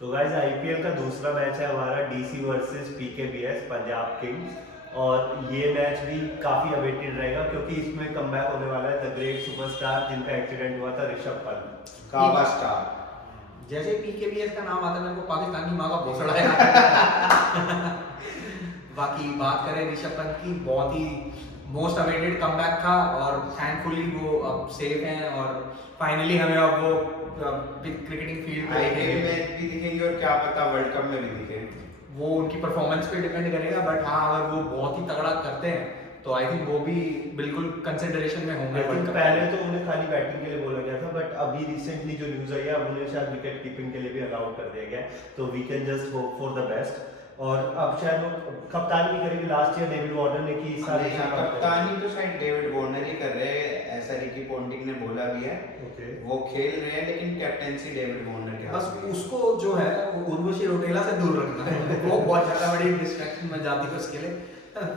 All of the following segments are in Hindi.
तो गाइस आईपीएल का दूसरा मैच है हमारा डीसी वर्सेस पीकेबीएस पंजाब किंग्स। और ये मैच भी काफी अवेटेड रहेगा क्योंकि इसमें कमबैक होने वाला है द ग्रेट सुपरस्टार जिनका एक्सीडेंट हुआ था, ऋषभ पंत। काबा स्टार। जैसे पीकेबीएस का नाम आता है मेरे को पाकिस्तानी माँ का भोसड़ा याद आता है। बाकी बात करें ऋषभ पंत की, बहुत ही मोस्ट अवेटेड कमबैक था और थैंकफुली वो अब सेफ हैं और फाइनली हमें अब वो क्रिकेटिंग फील्ड पे आईपीएल देखेंगे। में भी दिखेंगे और क्या पता वर्ल्ड कप में भी दिखे। वो उनकी परफॉर्मेंस पे डिपेंड करेगा, बट हाँ अगर वो बहुत ही तगड़ा करते हैं तो आई थिंक वो भी बिल्कुल कंसिडरेशन में होंगे आई वर्ल्ड थिंक कप। पहले तो उन्हें खाली बैटिंग के लिए बोला गया था, बट अभी रिसेंटली जो न्यूज आई है अब उन्हें शायद विकेट कीपिंग के लिए भी अलाउड कर दिया गया है। तो we can just hope for the best. और अब शायद वो कप्तानी भी करेंगे। लास्ट ईयर डेविड वार्नर ने की, इस साल नहीं, ऋषभ पंत करेंगे। कप्तानी तो शायद डेविड वार्नर ही कर रहे हैं, ऐसा रिकी पॉन्टिंग ने बोला भी है। ओके। वो खेल रहे हैं लेकिन कैप्टेंसी डेविड वार्नर के बस हाथ में है। उसको जो है वो उर्वशी रोटेला से दूर रखना है। वो बहुत ज्यादा बड़ी डिस्ट्रैक्शन में जाती है उसके लिए,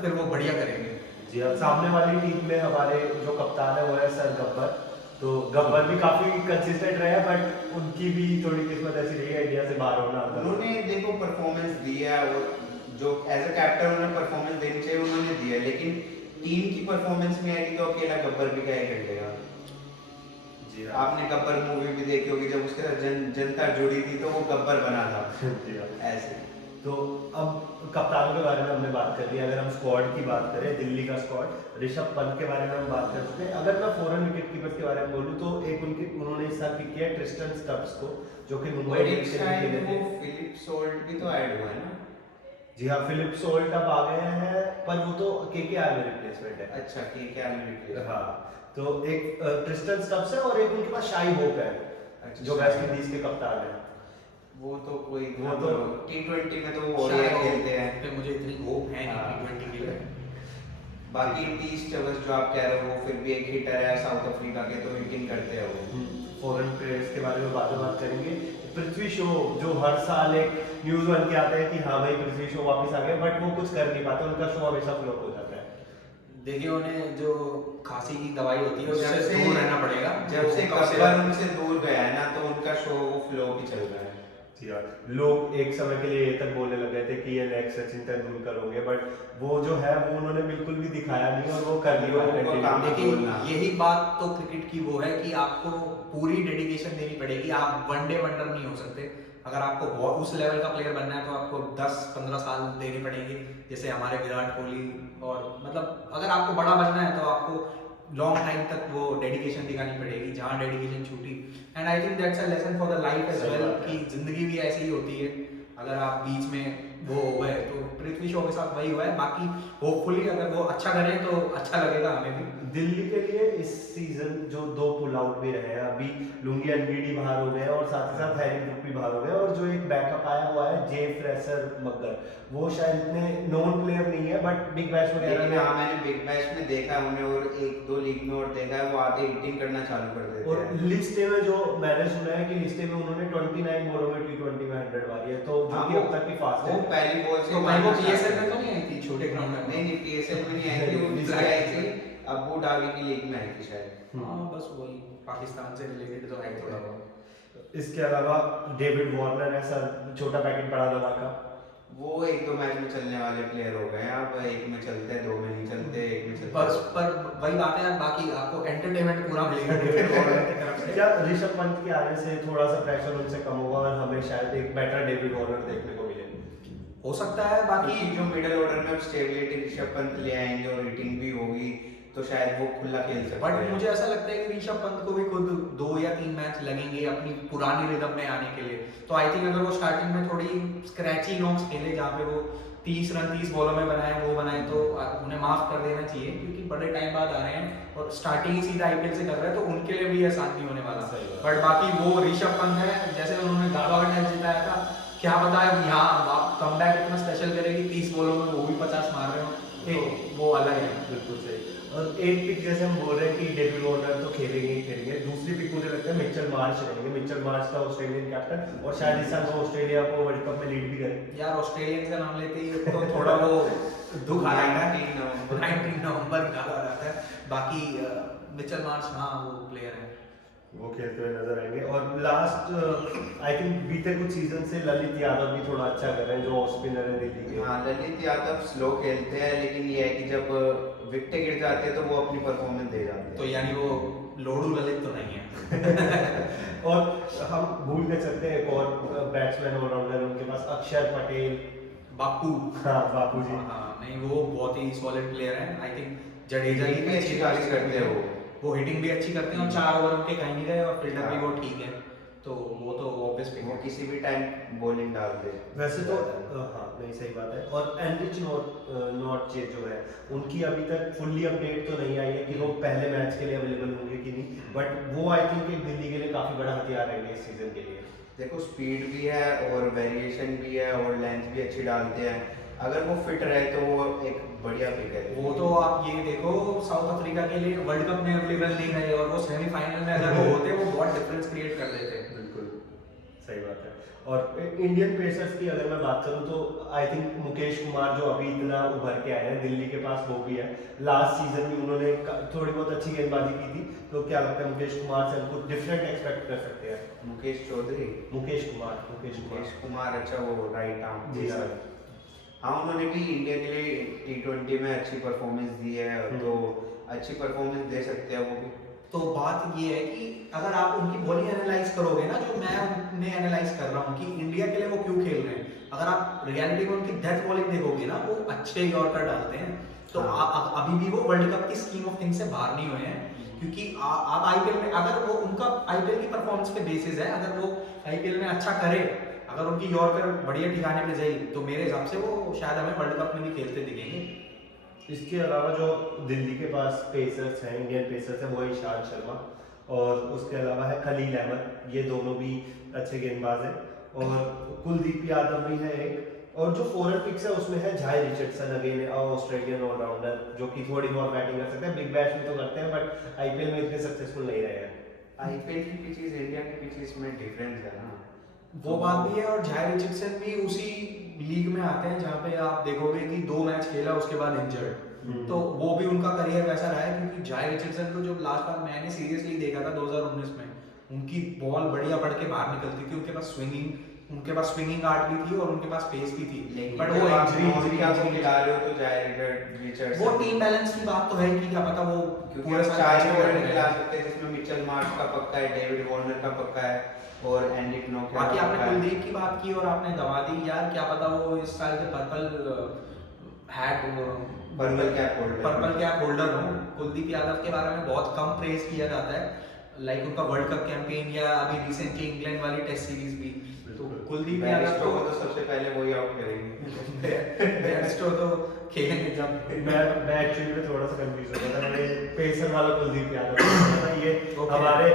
फिर वो बढ़िया करेंगे। जी हाँ, सामने वाली टीम में हमारे जो कप्तान है वो है सर गब्बर। तो गब्बर भी काफी कंसिस्टेंट रहे हैं, बट उनकी भी थोड़ी किस्मत ऐसी रही है इंडिया से बाहर होना। उन्होंने देखो परफॉर्मेंस दिया है और जो एज अ कैप्टन उन्हें परफॉर्मेंस देनी चाहिए उन्होंने दिया, लेकिन टीम की परफॉर्मेंस में आएगी तो अकेला गब्बर भी क्या ही कर लेगा। जी हाँ। आपने गब्बर मूवी भी देखी होगी, जब उसके साथ जनता जुड़ी थी तो वो गब्बर बना था। जी हाँ। ऐसे तो अब कप्तानों के बारे में हमने बात कर ली। अगर हम स्क्वाड की बात करें, दिल्ली का स्क्वाड, ऋषभ पंत के बारे में हम बात कर चुके हैं। अगर मैं फॉरेन विकेट कीपर के बारे में बोलूं तो एक उन्होंने इस साल पिक किया ट्रिस्टन स्टब्स को, जो कि मुंबई इंडियंस के लिए खेले थे। फिलिप सोल्ट भी तो ऐड हुआ है ना। जी हाँ, फिलिप सोल्ट अब आ गए हैं, पर वो तो केकेआर में रिप्लेसमेंट है। अच्छा, क्या रिप्लेस। हाँ, तो एक ट्रिस्टन स्टब्स है और एक उनके पास शाई होप है, अच्छा, जो वेस्ट इंडीज के कप्तान है। वो तो कोई वो तो टी20 में तो वो ओडीआई खेलते हैं। पे मुझे इतनी होप है हाँ। नहीं टी20 के लिए। बाकी टी स्टब्स जो आप कह रहे हो वो फिर भी एक हिटर है साउथ अफ्रीका के, तो हिटिंग करते हैं वो। फॉरेन प्लेयर्स के बारे में बाद में बात करेंगे। पृथ्वी शो, जो हर साल एक न्यूज बन के आता है कि हाँ भाई पृथ्वी शो वापस आ गया, बट वो कुछ कर नहीं पाते, उनका शो हमेशा फ्लॉप हो जाता है। देखिए उन्हें जो खांसी की दवाई होती है उससे जब से दूर रहना पड़ेगा। जब से कब से गब्बर उनसे दूर गया है ना, तो उनका शो वो फ्लॉप ही चल रहा है। जी हाँ, लोग एक समय के लिए ये तक बोलने लग गए थे कि ये नेक्स्ट सचिन तेंदुलकर होंगे, बट वो जो है वो उन्होंने बिल्कुल भी दिखाया नहीं और वो कर नहीं वो पाए काम- continue। देखिए बोलना। यही बात तो क्रिकेट की वो है कि आपको पूरी डेडिकेशन देनी पड़ेगी। आप वनडे वंडर नहीं हो सकते। अगर आपको बहुत उस लेवल का प्लेयर बनना है तो आपको 10-15 साल देने पड़ेंगे, जैसे हमारे विराट कोहली। और मतलब अगर आपको बड़ा बनना है तो आपको लॉन्ग टाइम तक वो डेडिकेशन दिखानी पड़ेगी। जहाँ डेडिकेशन छूटी, and I think that's a lesson for the life as सही वेल, बात है। कि जिंदगी भी ऐसी ही होती है। अगर आप बीच में वो हो गए तो पृथ्वी शॉ के साथ वही हुआ है। बाकी होपफुली अगर वो अच्छा करें तो अच्छा लगेगा हमें भी। दिल्ली के लिए इस सीजन जो 2 पुल आउट भी रहे हैं, अभी लुंगी अनगीडी बाहर हो गए और साथ ही साथ हैरी ब्रूक भी बाहर हो गए, और जो एक बैकअप आया हुआ है जे फ्रेसर मगर, वो शायद इतने नोन प्लेयर नहीं है, बट बिग बैश वगैरह लेकिन में हाँ, मैंने बिग बैश में देखा है उन्हें और 1-2 लीग में और देखा है वो आते हिटिंग करना चालू कर देते और हैं। लिस्टे में जो मैंने सुना है कि लिस्टे में उन्होंने 29 बॉलों में टी20 में 100 मारी है, तो जो हाँ, कि अब तक की फास्ट वो है। पहली बॉल से तो भाई वो पीएसएल में तो नहीं आई थी छोटे ग्राउंड में? नहीं पीएसएल में नहीं आई थी, वो इसलिए आई थी अबू धाबी की लीग में आई थी शायद। हाँ बस वही पाकिस्तान से रिलेटेड तो है थोड़ा बहुत। इसके अलावा डेविड वार्नर है सर, छोटा पैकेट बड़ा धमाका। वो 1-2 मैच में चलने वाले प्लेयर हो गए हैं। अब एक में चलते हैं, 2 में नहीं चलते, एक में चलते बस पर वही बात है, बाकी आपको एंटरटेनमेंट पूरा मिलेगा डेविड वार्नर की तरफ से। क्या ऋषभ पंत के आने से थोड़ा सा प्रेशर उनसे कम होगा और हमें शायद एक बेटर डेविड वार्नर देखने को मिले? हो सकता है। बाकी बाकी जो मिडिल ऑर्डर में अब स्टेबिलिटी ऋषभ पंत ले आएंगे और हिटिंग भी होगी तो शायद वो खुला खेल सकते बट हैं। मुझे ऐसा लगता है कि ऋषभ पंत को भी खुद 2 या 3 मैच लगेंगे अपनी पुरानी रिदम में आने के लिए। तो आई थिंक अगर वो स्टार्टिंग में थोड़ी स्क्रैची इनिंग्स खेले जहाँ पे वो 30 रन 30 बॉलों में बनाए वो बनाए, तो उन्हें माफ कर देना चाहिए, क्योंकि बड़े टाइम बाद आ रहे हैं और स्टार्टिंग ही सीधा आईपीएल से कर रहे हैं, तो उनके लिए भी आसान नहीं होने वाला। सही बात। बट बाकी वो ऋषभ पंत है, जैसे उन्होंने गाबा का मैच जिताया था, क्या पता है यहाँ कमबैक इतना स्पेशल करेगी 30 बॉलों में वो भी 50 मार रहे हो, तो वो अलग है। बिल्कुल सही। और एक पिक जैसे हम बोल रहे हैं कि डेविड वार्नर तो खेलेंगे ही खेलेंगे, दूसरी पिक मुझे लगता है मिचेल मार्श रहेंगे। मिचेल मार्श का ऑस्ट्रेलियन कैप्टन, और शायद इस साल वो ऑस्ट्रेलिया को वर्ल्ड कप में लीड भी करें। यार ऑस्ट्रेलियंस का नाम लेते ही तो थोड़ा वो दुख आ रहा है। 19 नवंबर 19 नवंबर का आ रहा है। बाकी मिचेल मार्श हाँ वो प्लेयर है। वो खेलते हुए नजर आएंगे। और लास्ट आई थिंक बीते कुछ सीजन से ललित यादव भी थोड़ा अच्छा कर रहे हैं, जो ऑफ स्पिनर है दिल्ली के। हाँ, ललित यादव स्लो खेलते हैं, लेकिन ये है कि जब विकेटें गिर जाती है तो वो अपनी परफॉर्मेंस दे जाते तो हैं। यानी वो लोडू ललित तो नहीं है। और हम भूल के चलते हैं एक और बैट्समैन ऑलराउंडर उनके पास, अक्षर पटेल। बापू। हाँ बापू जी। हाँ नहीं, वो बहुत ही सॉलिड प्लेयर है। आई थिंक जडेजा Hitting भी अच्छी खासी करते हैं वो हिटिंग भी अच्छी करते हैं और 4 ओवर उनके कहीं नहीं गए और फील्डर भी वो ठीक है, तो वो तो ऑब्वियस पिक वो है। किसी भी टाइम बॉलिंग डाल दे। वैसे तो हाँ नहीं सही बात है। और एनरिच नॉट जो है उनकी अभी तक फुल्ली अपडेट तो नहीं आई है कि वो पहले मैच के लिए अवेलेबल होंगे कि नहीं, बट वो आई थिंक एक दिल्ली के लिए काफी बड़ा हथियार रहेंगे इस सीजन के लिए। देखो स्पीड भी है और वेरिएशन भी है और लेंथ भी अच्छी डालते हैं, अगर वो फिट रहे तो वो एक बढ़िया पिक है। वो तो आप ये देखो, साउथ अफ्रीका के लिए वर्ल्ड कप में अवेलेबल नहीं रहे और वो सेमीफाइनल में अगर वो होते वो बहुत डिफरेंस क्रिएट कर देते। बिल्कुल सही बात है। और इंडियन पेसर्स की अगर मैं बात करूं तो आई थिंक मुकेश कुमार जो अभी इतना उभर के आए हैं दिल्ली के पास, वो भी है। लास्ट सीजन में उन्होंने थोड़ी बहुत अच्छी गेंदबाजी की थी, तो क्या लगता है मुकेश कुमार से हम कुछ डिफरेंट एक्सपेक्ट कर सकते हैं? मुकेश चौधरी, मुकेश कुमार मुकेश कुमार, अच्छा वो राइट आर्म जी सर। हाँ, उन्होंने भी इंडिया के लिए T20 में अच्छी परफॉर्मेंस दी है, तो अच्छी परफॉर्मेंस दे सकते हैं वो भी। तो बात ये है कि अगर आप उनकी बॉलिंग एनालाइज करोगे ना, जो मैं उन्हें एनालाइज कर रहा हूँ कि इंडिया के लिए वो क्यों खेल रहे हैं, अगर आप रियलिटी में उनकी डेथ बॉलिंग देखोगे ना, वो अच्छे यॉर्कर डालते हैं। तो अभी भी वो वर्ल्ड कप की स्कीम ऑफ थिंग्स से बाहर नहीं हुए हैं, क्योंकि आप आईपीएल में अगर वो उनका आईपीएल की परफॉर्मेंस पे बेसिस है, अगर वो आईपीएल में अच्छा करे, अगर उनकी यॉर्कर बढ़िया ठिकाने पे जाए, तो मेरे हिसाब से वो शायद हमें वर्ल्ड कप में भी खेलते दिखेंगे। इसके अलावा जो दिल्ली के पास पेसर्स हैं, इंडियन पेसर्स हैं, वो है ईशांत शर्मा और उसके अलावा है खलील अहमद, ये दोनों भी अच्छे गेंदबाज हैं। और कुलदीप यादव भी है एक, और जो फॉरेन पिक्स है उसमें है झाई रिचर्डसन, अगेन ऑस्ट्रेलियन ऑलराउंडर, जो कि थोड़ी बहुत बैटिंग कर सकते हैं, बिग बैश भी तो करते हैं, बट आईपीएल में इतने सक्सेसफुल नहीं रहे हैं। आईपीएल की पिचेस इंडिया की पिचेस में डिफरेंस है ना, वो बात भी है। और झाई रिचर्डसन भी उसी लीग में आते हैं जहाँ पे आप देखोगे कि 2 मैच खेला उसके बाद इंजर्ड, तो वो भी उनका करियर वैसा रहा है। क्योंकि झाई रिचर्डसन को जो लास्ट बार मैंने सीरियसली देखा था 2019 में, उनकी बॉल बढ़िया पड़ के बाहर निकलती थी, उनके पास स्विंगिंग आर्ट भी थी और उनके पास पेस भी थी। बट वो इंजरी खिला रहे हो तो जाए रिचर्डसन, वो टीम बैलेंस की बात तो है कि क्या पता वो क्योंकि पूरे आप साल 4 अच्छे बॉलर खेलते खिला हैं। सकते हैं, जिसमें मिचेल मार्श का पक्का है, डेविड वार्नर का पक्का है और एंडी नोक का बाकी आपने पक्का है। कुलदीप की बात की और आपने दबा दी यार, क्या पता वो इस साल के पर्पल कैप होल्डर हो। कुलदीप यादव के बारे में बहुत कम प्रेज किया जाता है, लाइक उनका वर्ल्ड कप कैंपेन या अभी रिसेंटली इंग्लैंड वाली टेस्ट सीरीज भी। तो कुलदीप यादव को तो सबसे पहले वही आउट करेंगे। बेस्टो तो खेलेंगे जब मैं एक्चुअली में थोड़ा सा कंफ्यूज हो गया था, मैं पेसर वाला कुलदीप यादव ये हमारे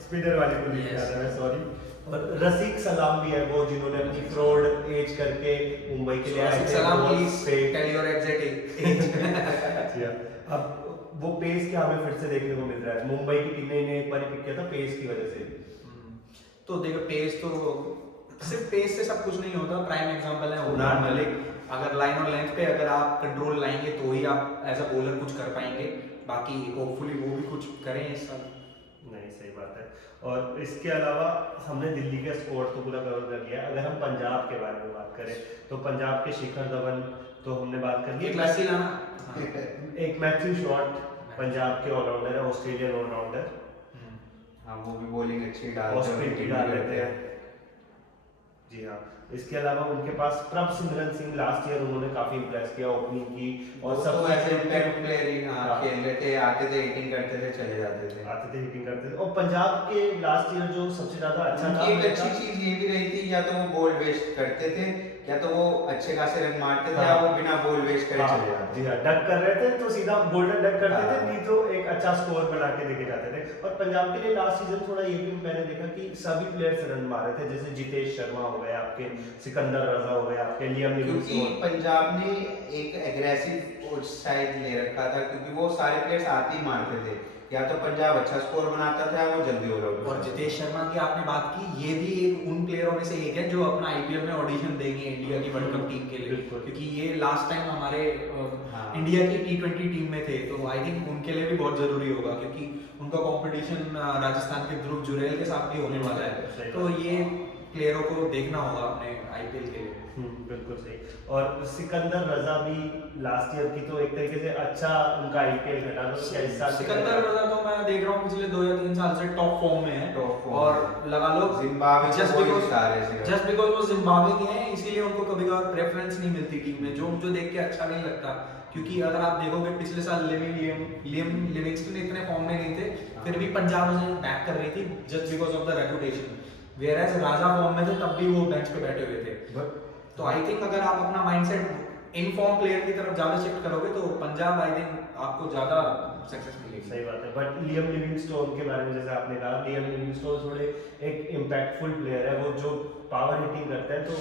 स्पिनर वाले कुलदीप यादव है, सॉरी। और रसिक सलाम भी है, वो जिन्होंने अपनी फ्रॉड एज करके मुंबई के लिए आए थे। सलाम please tell your exact age. अब वो पेस क्या हमें फिर से देखने को मिल रहा है, मुंबई की टीम ने इन्हें एक बार पिक किया था पेस की वजह से। तो देखो पेस तो सिर्फ पेस से सब कुछ नहीं होता। प्राइम एग्जांपल है उमरान मलिक, अगर लाइन और लेंथ पे अगर आप कंट्रोल लाएंगे तो ही आप एज अ बॉलर कुछ कर पाएंगे, बाकी होपफुली वो भी कुछ करें इस साल। नहीं सही बात है। और इसके अलावा हमने दिल्ली के स्क्वाड तो पूरा कवर कर लिया। अगर हम पंजाब के बारे में बात करें तो पंजाब के शिखर धवन तो हमने बात कर ली, एक मैथ्यू शॉट पंजाब के ऑलराउंडर है, ऑस्ट्रेलियन ऑलराउंडर। हाँ, वो भी बॉलिंग अच्छी डाल लेते हैं। जी हाँ, इसके अलावा उनके पास प्रभ सिमरन सिंह, लास्ट ईयर उन्होंने काफी इंप्रेस किया ओपनिंग की, और सब ऐसे इम्पैक्ट प्लेयर ही खेल रहे थे, आते थे हिटिंग करते थे, चले जाते थे हिटिंग करते थे। और पंजाब के लास्ट ईयर जो सबसे ज्यादा अच्छा था, एक अच्छी चीज ये भी रही थी, या तो वो बॉल वेस्ट करते थे या तो वो अच्छे खासे रन मारते थे, या वो बिना बॉल वेस्ट करे चले जाते थे। जी हाँ, डक कर रहे थे तो सीधा गोल्डन डक करते थे, नहीं तो एक अच्छा स्कोर बना के देके जाते थे। और पंजाब के लिए लास्ट सीजन थोड़ा ये भी मैंने देखा कि सभी प्लेयर्स रन मार रहे थे, जैसे जितेश शर्मा हो गए आपके, सिकंदर रजा हो गए आपके, लियम क्योंकि पंजाब ने एक एग्रेसिव स्टाइल ले रखा था, क्योंकि वो सारे प्लेयर्स आते ही मारते थे, या तो पंजाब अच्छा स्कोर बनाता था या वो जल्दी ऑल आउट और जितेश शर्मा की आपने बात की, ये भी एक उन प्लेयरों में से एक है जो अपना आईपीएल में ऑडिशन देंगे इंडिया की वर्ल्ड कप टीम के लिए, बिल्कुल। क्योंकि ये लास्ट टाइम हमारे हाँ। इंडिया की T20 टीम में थे, तो आई थिंक उनके लिए भी बहुत जरूरी होगा, क्योंकि उनका कंपटीशन राजस्थान के ध्रुव जुरैल के साथ भी होने वाला है, सही तो ये प्लेयरों को देखना होगा अपने आईपीएल के लिए। बिल्कुल सही। और सिकंदर रजा भी लास्ट ईयर की तो एक तरीके से अच्छा उनका आईपीएल खेला, तो क्या इस साल सिकंदर रजा तो मैं देख रहा हूँ पिछले 2 या 3 साल से टॉप फॉर्म में है, Top form और में। लगा लो जिम्बाब्वे जस्ट को बिकॉज स्टार है सिकंदर। जस्ट बिकॉज वो जिम्बाब्वे के हैं, इसीलिए उनको कभी कभार प्रेफरेंस नहीं मिलती टीम में, जो मुझे देख के अच्छा नहीं लगता, क्योंकि अगर आप देखोगे पिछले साल लियम लिविंगस्टन इतने फॉर्म में नहीं थे, फिर भी पंजाब उसे बैक कर रही थी just because of the reputation, whereas Raja form में थे तब भी वो बेंच पे बैठे हुए थे। तो आई थिंक अगर आप अपना माइंडसेट इन फॉर्म प्लेयर की तरफ ज्यादा शिफ्ट करोगे तो पंजाब आई थिंक आपको ज्यादा सक्सेस मिलेगी। सही बात है। बट लियम लिविंगस्टोन के बारे में जैसे आपने कहा, लियम लिविंगस्टोन थोड़े एक इम्पैक्टफुल प्लेयर है, वो जो पावर हिटिंग करते हैं तो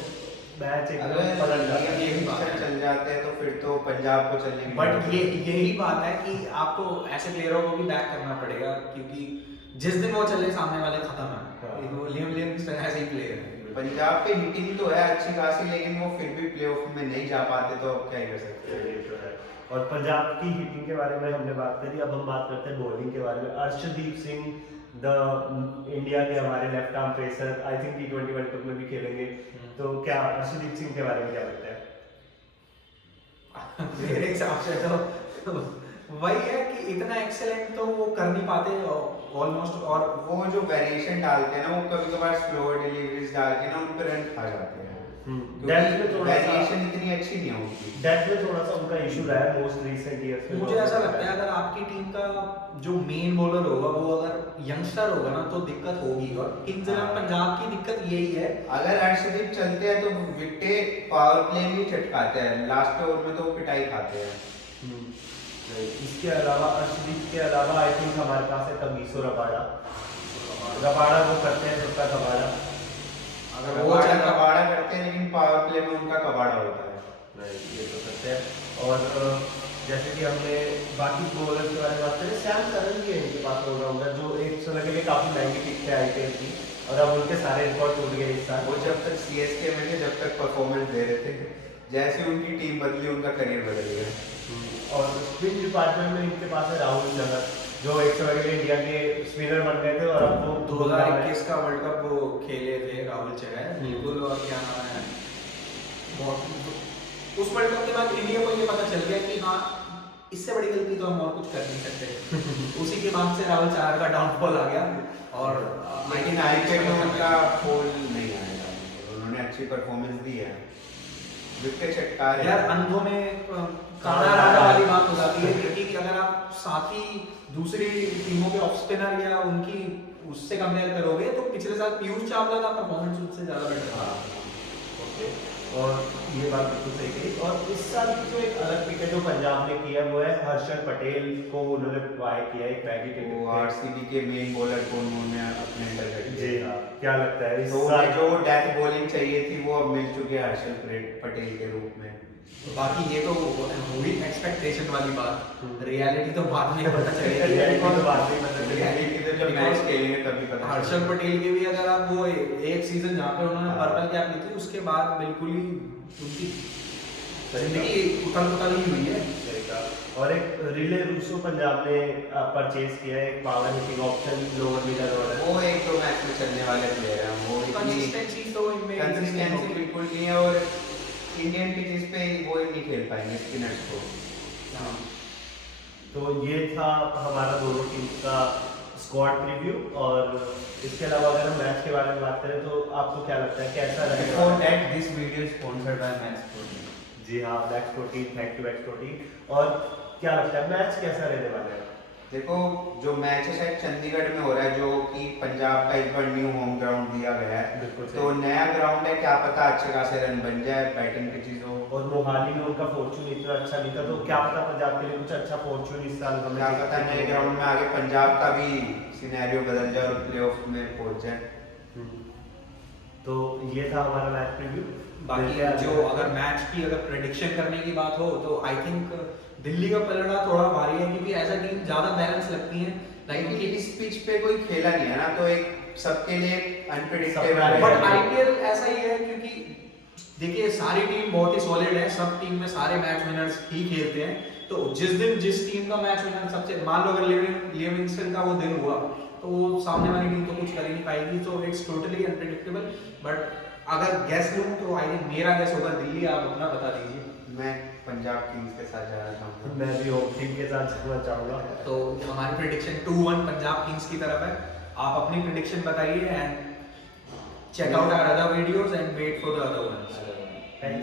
मैच अगर एकदम पलट जाता है। यही बात है। चल जाते हैं तो फिर तो पंजाब को चलने की बट जरूरत ये है। यही बात है कि आपको ऐसे प्लेयरों को भी बैक करना पड़ेगा, क्योंकि जिस दिन वो चले सामने वाले खत्म है। हाँ। वो लियम लिविंगस्टन ऐसे ही प्लेयर है। पंजाब पे हिटिंग तो है अच्छी खासी, लेकिन वो फिर भी प्लेऑफ में नहीं जा पाते, तो अब क्या ही कर सकते हैं। ये तो है। और पंजाब की हिटिंग के बारे में हमने बात करी, अब हम बात करते हैं बॉलिंग के बारे में। अर्शदीप सिंह द इंडिया के हमारे left arm pacer, I think T20 world cup में भी खेलेंगे, तो क्या अर्शदीप सिंह के बारे में क्या लगता है? मेरे हिसाब से तो वही है कि इतना एक्सेलेंट तो वो कर नहीं पाते ऑलमोस्ट, और वो जो वेरिएशन डालते हैं ना, वो कभी कभार स्लो डिलीवरीज डाल के ना उन पे रन खा जाते हैं, डेथ में क्योंकि थोड़ा सा वेरिएशन इतनी अच्छी नहीं है उनकी। डेथ में थोड़ा सा उनका इशू रहा है मोस्ट रिसेंट ईयर्स में। मुझे ऐसा लगता है अगर आपकी टीम का जो मेन बॉलर होगा वो अगर यंगस्टर होगा ना तो दिक्कत होगी, और किंग्स इलेवन पंजाब की दिक्कत यही है। अगर अर्शदीप चलते हैं तो विकेट पावर प्ले में ही चटकाते हैं, लास्ट ओवर में तो वो पिटाई खाते हैं। इसके अलावा अर्शदीप के अलावा आई थिंक हमारे पास है तमीसो रबाड़ा वो करते हैं सबका कबाड़ा। अगर वो कबाड़ा चल कबाड़ा करते हैं, लेकिन पावर प्ले में उनका कबाड़ा होता है। ये तो करते हैं। और जैसे कि हमने बाकी बॉलर्स के बारे में बात करें, सैम करन भी है इनके पास ऑलराउंडर, जो एक समय के लिए काफी महंगी पिक थे आईपीएल की, और अब उनके सारे रिकॉर्ड टूट गए इस साल। वो जब तक सीएसके में थे, जब तक परफॉर्मेंस दे रहे थे, जैसे उनकी टीम बदली उनका करियर बदल गया। और स्पिन डिपार्टमेंट में इनके पास है राहुल चहर, जो एक समय के लिए इंडिया के स्पिनर बन गए थे, और अब वो 2021 का वर्ल्ड कप वो खेले थे राहुल चहर बिल्कुल, और क्या नाम है उस वर्ल्ड कप के बाद इंडिया को ये पता चल गया कि हाँ इससे बड़ी गलती तो हम और कुछ कर नहीं सकते। उसी के बाद से राहुल चहर का डाउनफॉल आ गया, और लेकिन आईपीएल में उनका फॉल नहीं आएगा, उन्होंने अच्छी परफॉर्मेंस दी है, विकेट चटका रहे यार हैं। अंधों में काला राजा वाली बात हो जाती है, क्योंकि अगर आप साथ ही दूसरी टीमों के ऑफ स्पिनर या उनकी उससे कंपेयर करोगे तो पिछले साल पीयूष चावला का परफॉर्मेंस उससे ज्यादा बेटर था। ओके, और ये बात बिल्कुल सही कही। और इस साल की जो एक अलग पिक है जो पंजाब ने किया वो है हर्षल पटेल को उन्होंने बाय किया एक बैगी टिकट वो पे। आरसीबी के मेन बॉलर को उन्होंने अपने अंडर कर जी लिया। हाँ, क्या लगता है इस तो साल जो डेथ बॉलिंग चाहिए थी वो अब मिल चुकी है हर्षल पटेल के रूप में। बाकी ये तो हुई एक्सपेक्टेशन वाली बात, रियलिटी तो बाद में पता चलेगी। रियलिटी तो बाद में पता चलेगी। रियलिटी तो जब मैच खेलेंगे तभी पता चलेगा। हर्षल पटेल के भी अगर आप वो एक सीजन जहाँ पे उन्होंने पर्पल कैप ली थी उसके बाद बिल्कुल ही उनकी जिंदगी उथल पुथल ही हुई है। सही कहा। और एक रिले रूसो पंजाब ने परचेज किया है, एक power hitting option lower middle order. वो एक दो मैच में चलने वाले प्लेयर हैं, वो इतनी कंसिस्टेंसी तो इनमें कंसिस्टेंसी बिल्कुल नहीं है, और इंडियन पिचेस पे वो नहीं खेल पाएंगे स्पिनर्स को। हाँ। तो ये था हमारा दोनों टीम का स्क्वाड प्रीव्यू। और इसके अलावा अगर हम मैच के बारे में बात करें तो आपको क्या लगता है कैसा रहेगा? Before that, this video is sponsored by Max Protein. जी हाँ, max protein, thank you max protein. और क्या लगता है मैच कैसा रहने वाला है? देखो जो मैच है शायद चंडीगढ़ में हो रहा है, जो कि पंजाब का इस बार न्यू होम ग्राउंड दिया गया है, बिल्कुल सही। तो नया ग्राउंड है, क्या पता अच्छे खासे रन बन जाए, बैटिंग की चीज हो। और मोहाली में उनका फॉर्चून इतना अच्छा नहीं था, तो क्या पता पंजाब के लिए कुछ अच्छा फॉर्चून इस साल हमें क्या पता नए ग्राउंड में आगे पंजाब का भी सिनेरियो बदल जाए और प्लेऑफ में पहुंच जाए। तो ये था हमारा मैच प्रीव्यू। बाकी जो अगर मैच की अगर प्रेडिक्शन करने की बात हो तो आई थिंक दिल्ली का पलड़ा थोड़ा भारी है, क्योंकि ऐसा टीम ज़्यादा बैलेंस लगती है, क्योंकि इस पिच पे कोई खेला नहीं है ना, तो एक सबके लिए अनप्रेडिक्टेबल Surprise. बट आईपीएल ऐसा ही है क्योंकि देखिए सारी टीम बहुत ही सॉलिड है, सब टीम में सारे मैच विनर्स ही खेलते हैं, तो जिस दिन जिस टीम का मैच विनर सबसे, मान लो अगर लिविंगस्टन का वो दिन हुआ तो वो सामने वाली टीम तो कुछ कर ही नहीं पाएगी, तो इट्स टोटली अनप्रेडिक्टेबल। बट अगर गैस लूं तो आई थिंक मेरा गैस होगा दिल्ली, आप अपना बता दीजिए। मैं पंजाब किंग्स के साथ जाना चाहूंगा। मैं भी होम टीम के साथ जाना चाहूंगा। तो हमारी प्रेडिक्शन 2-1 पंजाब किंग्स की तरफ है। आप अपनी प्रेडिक्शन बताइए and check out our other videos and wait for the other ones. Thank you.